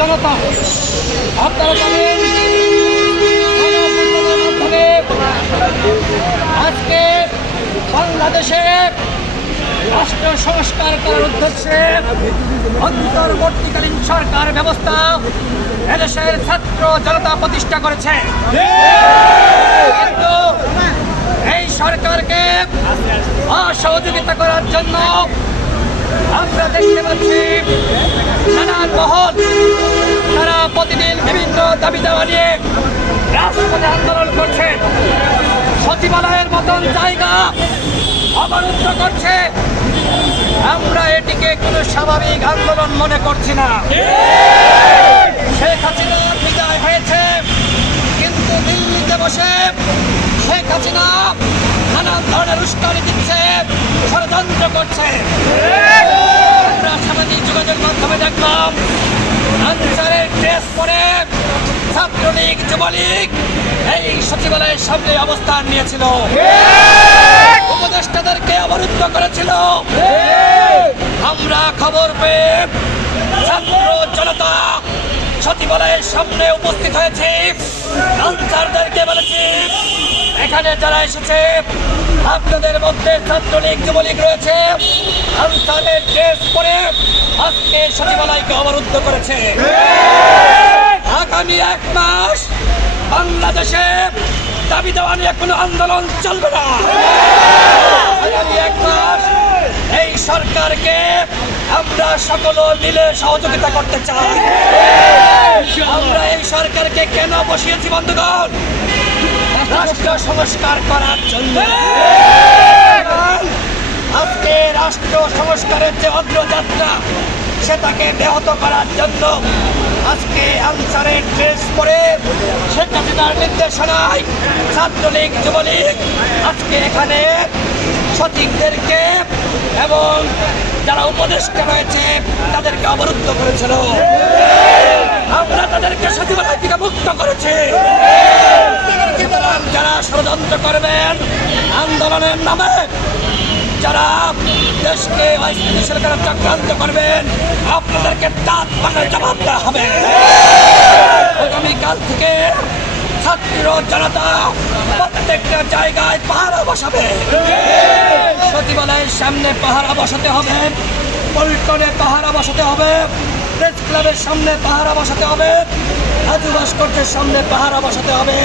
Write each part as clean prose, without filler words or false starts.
জনতা, আপনারা জানেন মাধ্যমে আজকে বাংলাদেশে রাষ্ট্র সংস্কার করার উদ্দেশ্যে অন্তর্বর্তীকালীন সরকার ব্যবস্থা এদেশের ছাত্র জনতা প্রতিষ্ঠা করেছে। কিন্তু এই সরকারকে অসহযোগিতা করার জন্য আমরা দেখতে পাচ্ছি নানান মহল তারা প্রতিদিন বিভিন্ন দাবি দাওয়া নিয়ে রাজপথে আন্দোলন করছে, সচিবালয়ের মতন জায়গা অবরুদ্ধ করছে। আমরা এটিকে কোনো স্বাভাবিক আন্দোলন মনে করছি না। শেখ হাসিনার বিদায় হয়েছে, কিন্তু দিল্লিতে বসে শেখ হাসিনা নানান ধরনের উস্কানি দিচ্ছে, ষড়যন্ত্র করছে। আমরা সামাজিক যোগাযোগ মাধ্যমে দেখলাম আনসারের ড্রেস পরে ছাত্রলীগ যুবলীগ এই সচিবালয়ের সামনে অবস্থান নিয়েছিল, উপদেষ্টাদেরকে অবরুদ্ধ করেছিল। আমরা খবর পেয়ে ছাত্র জনতা সচিবালয়ের সামনে উপস্থিত হয়েছে, আনসারদেরকে বলেছি এখানে যারা এসেছে আপনাদের মধ্যে ছাত্রলীগ যুবলীগ রয়েছে, আনসারের ড্রেস পরে আজকে সচিবালয়কে অবরুদ্ধ করেছে। আগামী 1 মাস বাংলাদেশে দাবি দেওয়া নিয়ে কোনো আন্দোলন চলবে না। আগামী 1 মাস এই সরকারকে আমরা সকলে মিলে সহযোগিতা করতে চাই। আমরা এই সরকারকে কেন বসিয়েছি বন্ধুগণ? রাষ্ট্র সংস্কার করার জন্য। আজকে রাষ্ট্র সংস্কারের যে অগ্রযাত্রা সেটাকে ব্যাহত করার জন্য আজকে আনসারের ড্রেস পরে শেখ হাসিনার নির্দেশনায় ছাত্রলীগ যুবলীগ আজকে এখানে সচিবদেরকে এবং যারা উপদেষ্টা রয়েছে তাদেরকে অবরুদ্ধ করেছিল। আমরা তাদেরকে সচিবালয় থেকে মুক্ত করেছি। যারা ষড়যন্ত্র করবেন আন্দোলনের নামে, যারা দেশকে অস্থিতিশীল করার চক্রান্ত করবেন, আপনাদেরকে দাঁত ভাঙা জবাব দেওয়া হবে। আগামীকাল থেকে ছাত্র জনতা প্রত্যেকটা জায়গায় পাহারা বসাবে। সচিবালয়ের সামনে পাহারা বসাতে হবে, পল্টনে পাহারা বসাতে হবে, প্রেস ক্লাবের সামনে পাহারা বসাতে হবে, হাজু ভাস্কর্যের সামনে পাহারা বসাতে হবে,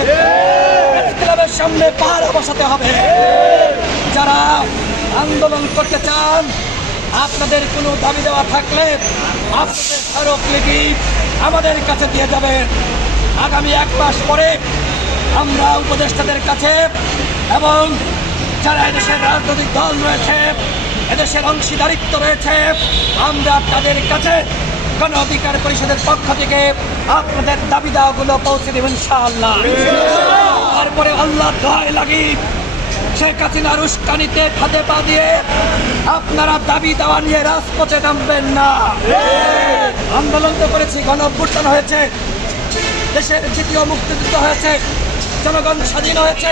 প্রেস ক্লাবের সামনে পাহারা বসাতে হবে। যারা আন্দোলন করতে চান, আপনাদের কোনো দাবি দেওয়া থাকলে আপনাদের স্মারকলিপি আমাদের কাছে দিয়ে যাবেন। আগামী 1 মাস পরে আমরা উপদেষ্টাদের কাছে এবং যারা এদেশের রাজনৈতিক দল রয়েছে, এদেশের অংশীদারিত্ব রয়েছে, আমরা তাদের কাছে গণ অধিকার পরিষদের পক্ষ থেকে আপনাদের দাবি দাওয়াগুলো পৌঁছে দেবেন ইনশাআল্লাহ। তারপরে আল্লাহ দোহাই লাগি শেখ হাসিনার উস্কানিতে ফাঁদে পা দিয়ে আপনারা দাবি দাওয়া নিয়ে রাজপথে নামবেন না। আন্দোলন তো করেছি, গণ অভ্যুত্থান হয়েছে, দেশের দ্বিতীয় মুক্তিযুদ্ধ হয়েছে, জনগণ স্বাধীন হয়েছে।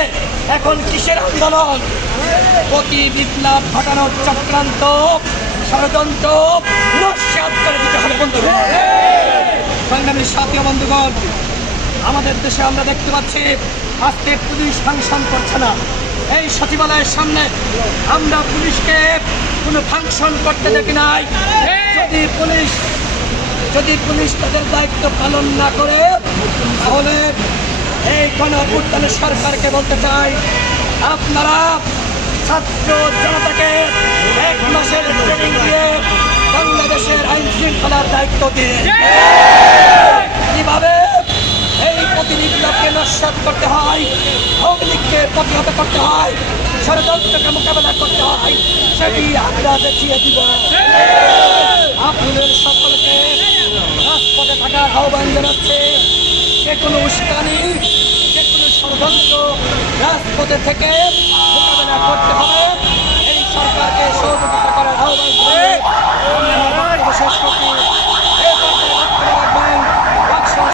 এখন কিসের আন্দোলন? প্রতি বিপ্লব ঘটানোর চক্রান্ত ষড়যন্ত্র নস্যাৎ করে দিতে হবে বন্ধুগণ। সংগ্রামী সাথী বন্ধুগণ, আমাদের দেশে আমরা দেখতে পাচ্ছি আজকে পুলিশ ফাংশন করছে না। এই সচিবালয়ের সামনে আমরা পুলিশকে কোনো ফাংশন করতে দেখি নাই। যদি পুলিশ তাদের দায়িত্ব পালন না করে, তাহলে এই গণ অভ্যুত্থানের সরকারকে বলতে চাই, আপনারা ছাত্র জনতাকে 1 মাসের ট্রেনিং দিয়ে বাংলাদেশের আইন শৃঙ্খলার দায়িত্ব দিয়ে কিভাবে এই প্রতিনিধিত্বকে নস্যাৎ করতে হয়, আওয়ামী লীগকে প্রতিহত করতে হয়, ষড়যন্ত্রকে মোকাবেলা করতে হয়, সেটি আমরা দেখিয়ে দিব। আপনাদের সকলকে রাজপথে থাকার আহ্বান জানাচ্ছে। যে কোনো উস্কানি, যে কোনো ষড়যন্ত্র রাজপথে থেকে মোকাবেলা করতে হবে। এই সরকারকে সহযোগিতা করার আহ্বান করে শেষ করছি।